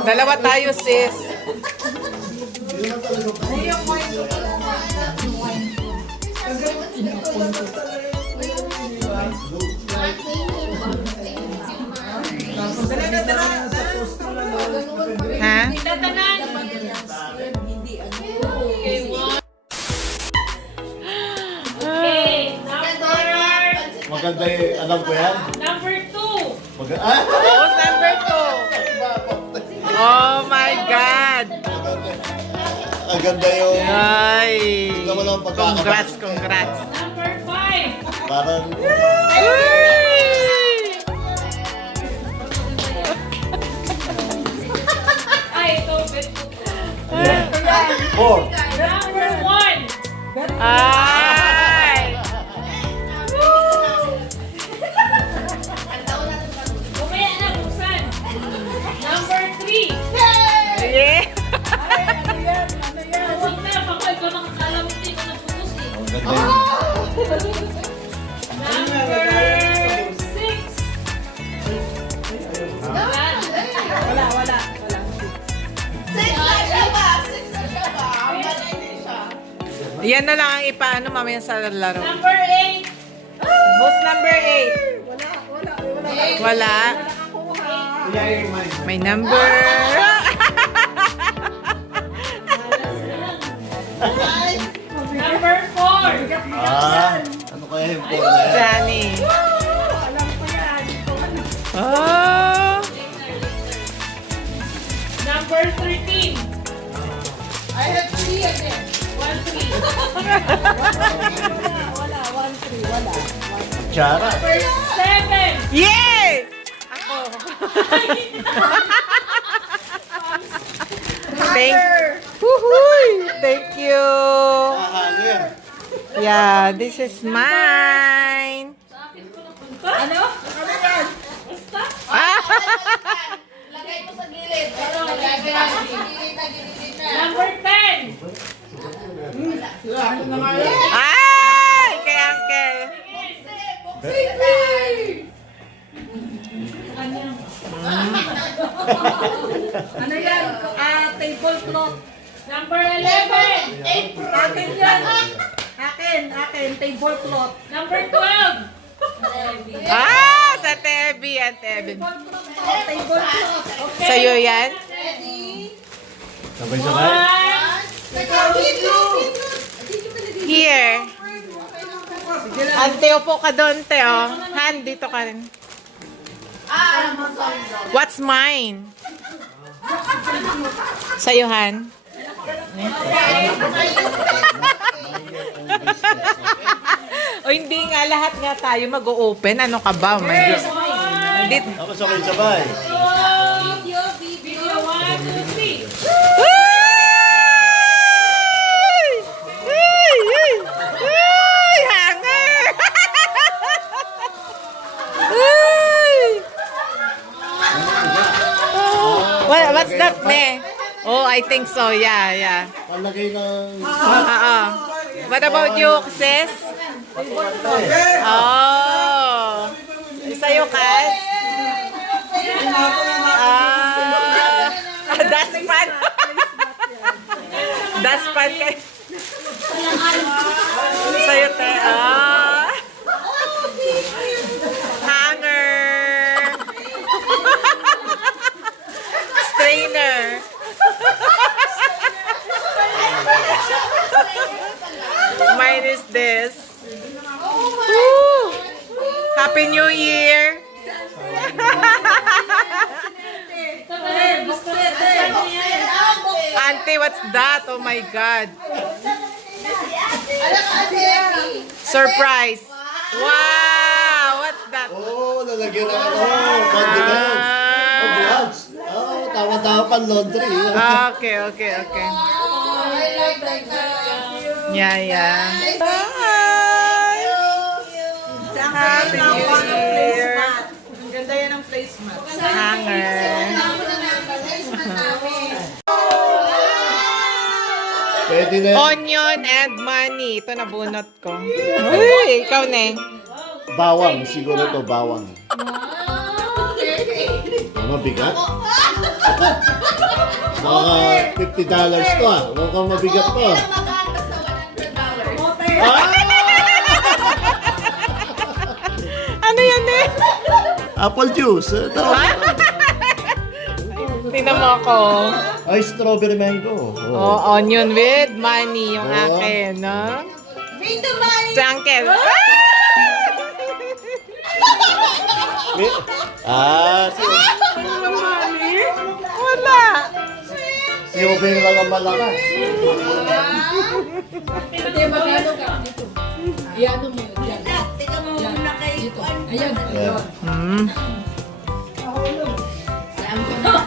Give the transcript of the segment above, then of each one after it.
Dalawa tayo, sis. Ha? Maganda yung alam ko yan. Number 2. Who's number 2? Oh my God! Ang ganda yung... Ay! Tingnan mo lang pagkakabat. Congrats, congrats. Number 5. Parang... Ay, ito. Bet ko. 4. Number 1. Ay! Kumaya na, buksan. Number 3. Yeah! Huwag na, baka ikaw nakakaalam mo hindi ko naputos eh. Ang ganda yung... Number 6. Yan na lang ang ipaano mamaya sa laro. Number 8. Who's number 8? Wala. May number. Number 4. Ano kaya yung 4 na yan? Johnny. Oh. Number 13. I have 3 again. 1, 3. Kutsara. Number 7. Yay! Ako. Thank you. Hangin. Yeah, this is mine. Ano? Ano yan? Basta? Lagay mo sa gilid. Number 10. Ay! Kay Uncle. Ano yan? Tablecloth. Number 11. Akin yan. Akin. Tablecloth. Number 12. Ah! Sa Tebi. Ang Tebi. Tablecloth. Okay. Sa'yo yan? Sabay-sabay. 1. Here. Ante, upo ka doon, Teo. Han, dito ka rin. What's mine? Sa'yo, Han. O hindi nga, lahat nga tayo mag-o-open. Ano ka ba? Oh my God. Hindi. Ako sabay-sabay. Video 1, 2, 3. Hanger! What's that, me? Oh, I think so. Yeah. Palagay ng... What about you, sis? Oh. Sa'yo, Kas? Dustpan. Dustpan kayo. Sa'yo, te. Hanger. Strainer. Mine is this. Woo! Happy New Year! Auntie, what's that? Oh my God. Surprise. Wow! What's that? Oh, lalagyan ng condiments. Oh, gloves. Oh, tama-tama pang laundry. Okay. Yeah. Bye! Happy New Year! Ang ganda yan ng placemat. Hanger. Pwede na yan. Onion and money. Ito nabunot ko. Uy, ikaw na. Bawang, siguro to bawang. Wow. Mabigat? Baka $50 to ah. Mukhang mabigat to ah. Mote. Ah! Ano yan eh? Apple juice. Tingnan mo ako. Ay, strawberry mango. Oh, onion with money yung Oo. akin, no? Bring the money. Si Uncle. Si Wala. Ubing lang ang malakas. Hindi, magano ka dito. Iano mo yun. Yan. Teka mo muna kay Ayan. Yeah.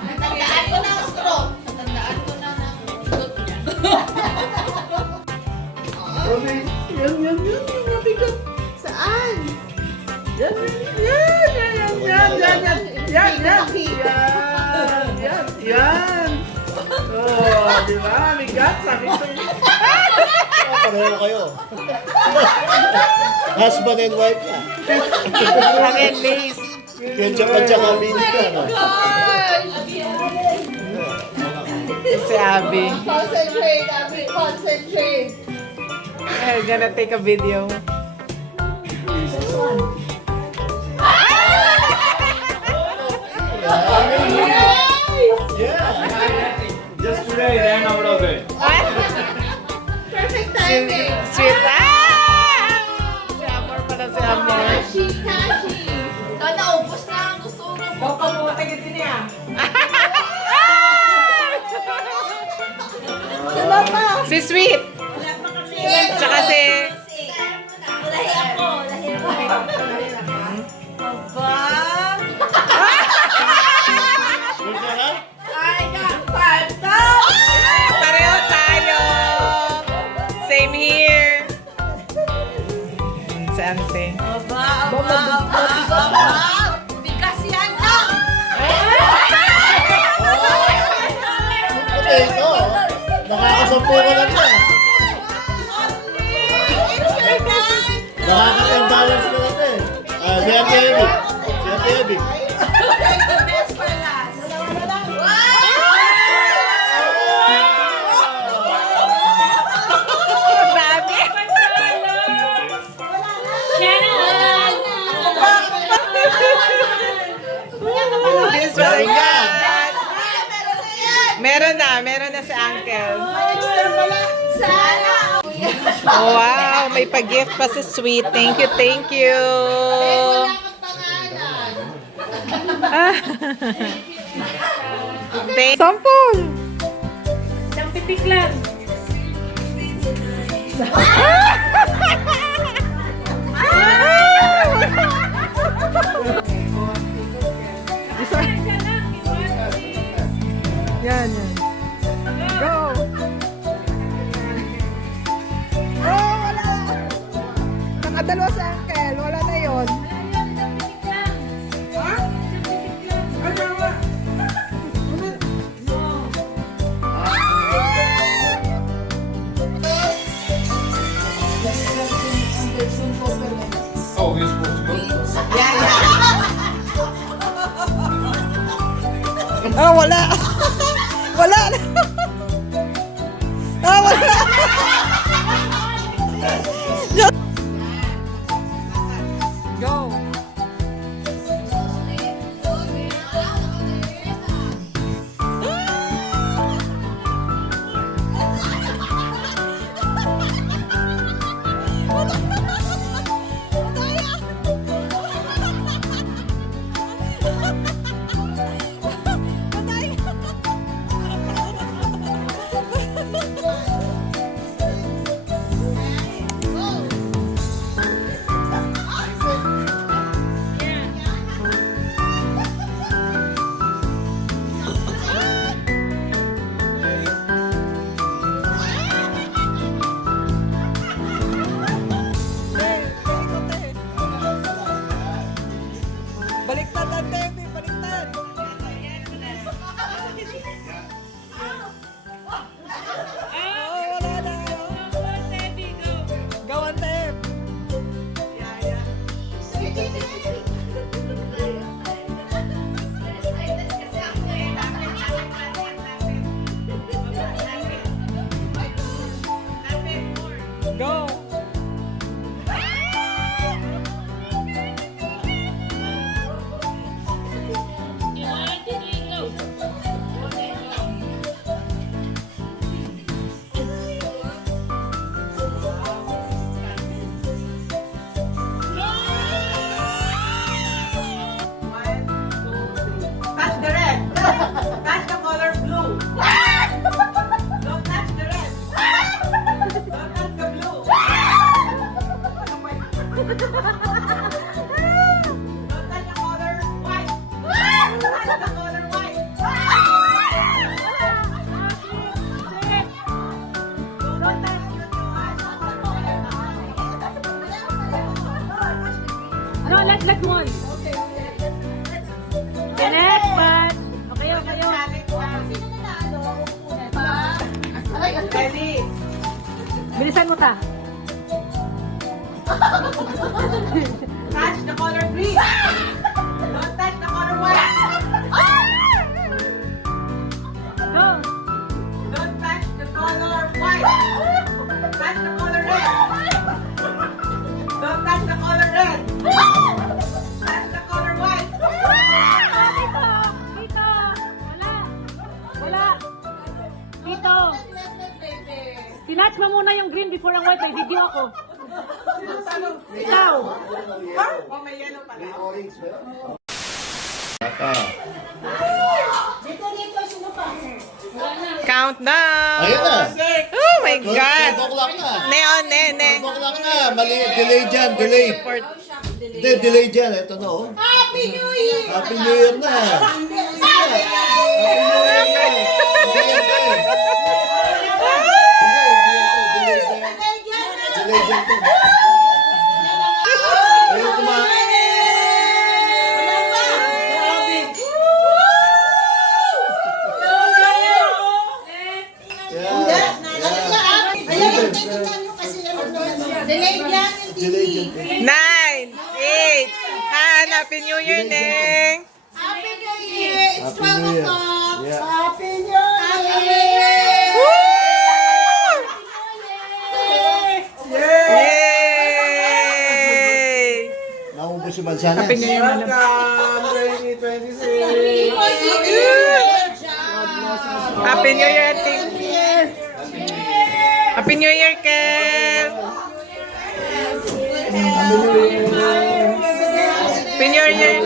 Natandaan ko na ang straw. Natandaan ko na ng ikot niya. Yan. Mabigat. Saan? Yan. Oh, di ba? Bigat. Sabi ko. Pareho kayo. Husband and wife na. Ang lace. Ketchup at saka vinegar. No? Si Abby. Concentrate, Abby. Concentrate. I'm gonna take a video. Just today, then out of it. Perfect timing. Sweet. Si Amor pala si Amor. Kashi. Naubos na ang gusto mo. Baka mo tingin din niya. Si Sweet. Tsaka si... Lahi ako. I got 5,000. Pareho tayo. Same here. Si Ante. Bigas yan lang. Ito, ito. Nakakasampu ka lang na. Nakaka-10 balance ka lang eh. Si Ate Abby. Si Ate Abby. Dami. This what I got. Meron na si Uncle. Oh, wow, may pa-gift pa si Sweet. Thank you. Sampol. Isang pipik lang. Yan. Go. Oh, wala. Nakadalawa sa Uncle. Wala na yun. Ha? Ay, wala. Oh, we're supposed to go. Ah, wala. Wala na. Ah, wala. Go. Baliktad ang TV, baliktad. Oh, wala na. Go on, Teb. Yeah. No, let's one. Connect, but... Okay, okay. Bilisan mo ta. Touch the color green. Don't touch the color white. Go. Don't touch the color white. Touch the color red. Don't touch the color red. Touch the color white. Dito. Dito. Wala. Wala. Dito. Sinatch mo muna yung green before ang white. May video ako. Ikaw. Oh, may yellow pala. Countdown. Ayan na. Oh my God. 12 o'clock na. Neon, ne. 12 o'clock na. Mali, delay dyan, delay. Hindi, delay dyan. Ito na, oh. Happy New Year! Happy New Year na. Happy New Year. Hindi yan, eh. Delay dyan to. Ayun, kumain. Delay dyan. 9, 8. Happy New Year, Neng. Happy New Year! It's Happy New 12 Year. o'clock! Yeah. Happy New Year! Woo! Yay! Yay! Naubos si Bansanas. Happy New Year, Manang. Happy New Year, Ating. Happy New Year, Kel. Happy New Year.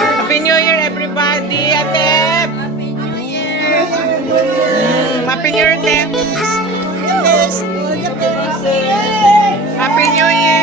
Happy New Year, everybody. Atep. Happy New Year, Atep. Happy New Year.